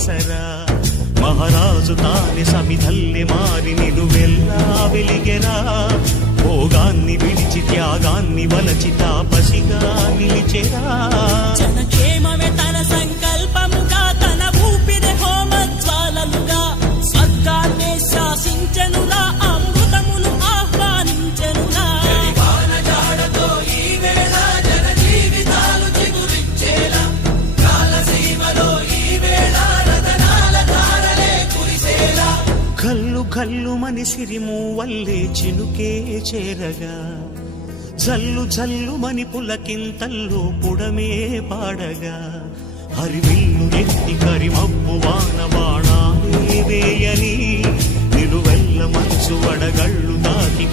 ఆసరా మహారాజు తానే సమిధల్లె మారి నిలువెల్లా వెలిగెరా భోగాన్ని విడిచి త్యాగాన్ని వలచి తాపసిగా నిలిచెరా జనక్షేమమే తన సంకల్పముగా తన ఊపిరి హోమజ్వాలలుగా స్వర్గాన్నే శాసించెనురా అమృతమును ఆహ్వానించెనురా కల్లు కల్లు మని సిరిమూవల్లే చినుకే చేరగా జల్లు జల్లు మని పులకింతల్లో పుడమే పాడగా హరివిల్లు ఎత్తి కరిమబ్బు వాన బాణాలే వేయని నిలువెల్ల మంచు వడగళ్ళు దాకి